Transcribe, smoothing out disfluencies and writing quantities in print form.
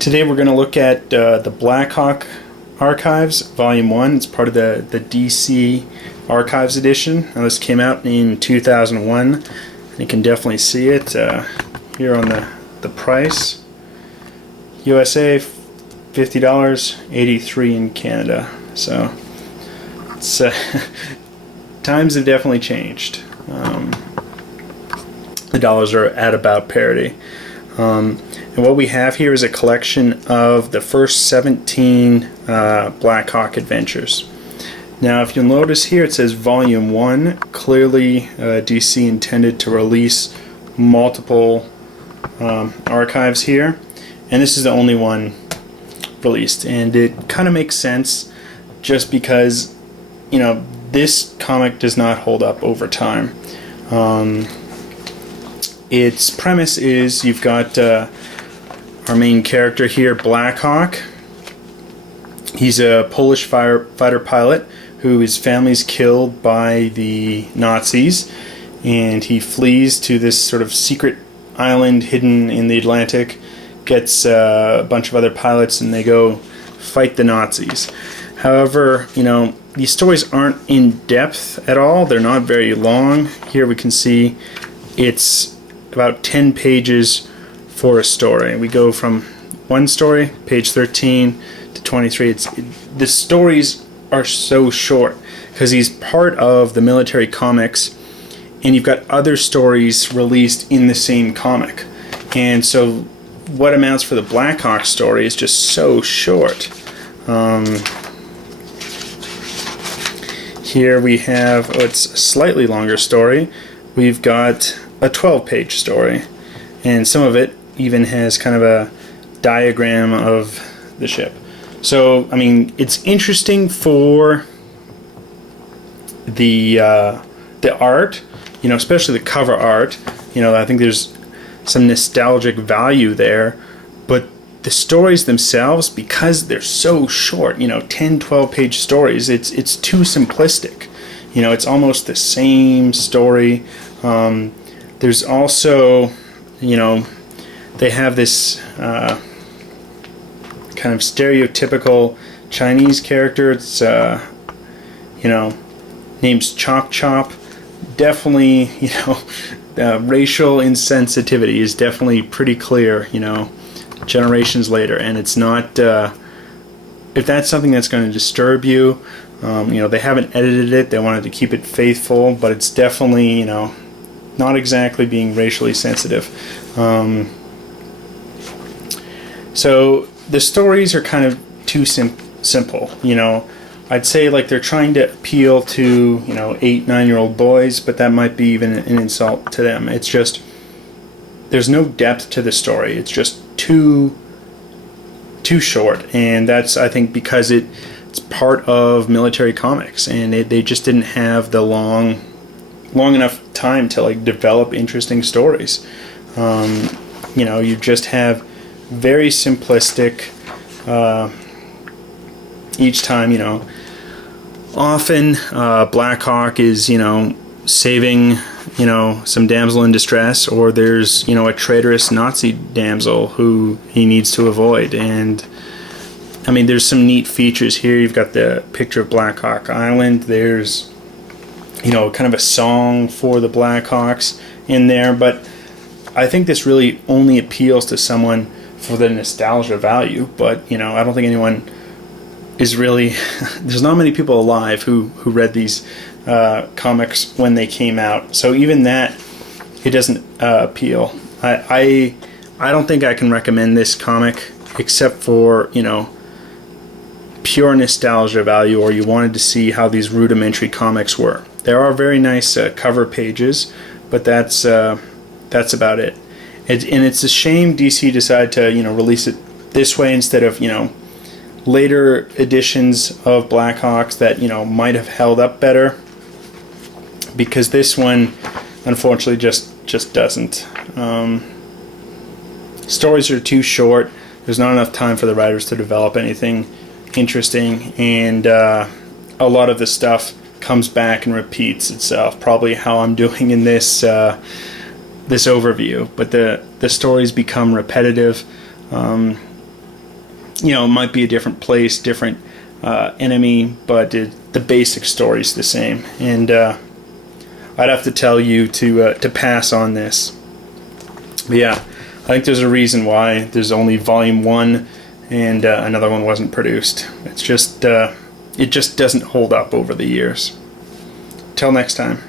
Today we're going to look at the Blackhawk Archives, Volume 1. It's part of the DC Archives edition. Now, this came out in 2001. You can definitely see it here on the price. USA, $50, $83 in Canada. So it's, times have definitely changed. The dollars are at about parity. And what we have here is a collection of the first 17 Blackhawk adventures. Now, if you'll notice here, it says Volume 1. Clearly, DC intended to release multiple archives here, and this is the only one released. And it kind of makes sense just because, you know, this comic does not hold up over time. Its premise is you've got our main character here, Blackhawk. He's a Polish fighter pilot who his family's killed by the Nazis, and he flees to this sort of secret island hidden in the Atlantic, gets a bunch of other pilots, and they go fight the Nazis. However, you know, these stories aren't in depth at all. They're not very long. Here we can see it's about 10 pages for a story. We go from one story, page 13, to 23. The stories are so short because he's part of the military comics, and you've got other stories released in the same comic. And so what amounts for the Blackhawk story is just so short. Here we have, it's a slightly longer story. We've got a 12-page story, and some of it even has kind of a diagram of the ship. So, I mean, it's interesting for the art, you know, especially the cover art. You know, I think there's some nostalgic value there, but the stories themselves, because they're so short, you know, 10, 12-page stories, it's too simplistic. You know, it's almost the same story. There's also, you know, they have this kind of stereotypical Chinese character. It's, you know, name's Chop Chop. Definitely, you know, racial insensitivity is definitely pretty clear, you know, generations later. And it's not, if that's something that's going to disturb you, you know, they haven't edited it. They wanted to keep it faithful, but it's definitely, you know, not exactly being racially sensitive. So the stories are kind of too simple, you know. I'd say like they're trying to appeal to, you know, 8, 9-year-old boys, but that might be even an insult to them. It's just, there's no depth to the story. It's just too short, and that's, I think, because it's part of military comics, and they just didn't have the long enough time to like develop interesting stories. You know, you just have very simplistic each time, you know. Often Blackhawk is, you know, saving, you know, some damsel in distress, or there's, you know, a traitorous Nazi damsel who he needs to avoid. And I mean, there's some neat features here. You've got the picture of Blackhawk Island. There's, you know, kind of a song for the Blackhawks in there, but I think this really only appeals to someone for the nostalgia value. But, you know, I don't think anyone is really there's not many people alive who read these comics when they came out, so even that, it doesn't appeal. I don't think I can recommend this comic except for, you know, pure nostalgia value, or you wanted to see how these rudimentary comics were. There are very nice cover pages, but that's about it. And it's a shame DC decided to, you know, release it this way instead of, you know, later editions of Blackhawks that, you know, might have held up better, because this one unfortunately just doesn't. Stories are too short. There's not enough time for the writers to develop anything interesting, and a lot of the stuff comes back and repeats itself, probably how I'm doing in this this overview. But the stories become repetitive. you know, it might be a different place, different enemy, but the basic story's the same. And I'd have to tell you to pass on this. But yeah, I think there's a reason why there's only volume 1 and another one wasn't produced. It's just it just doesn't hold up over the years. Till next time.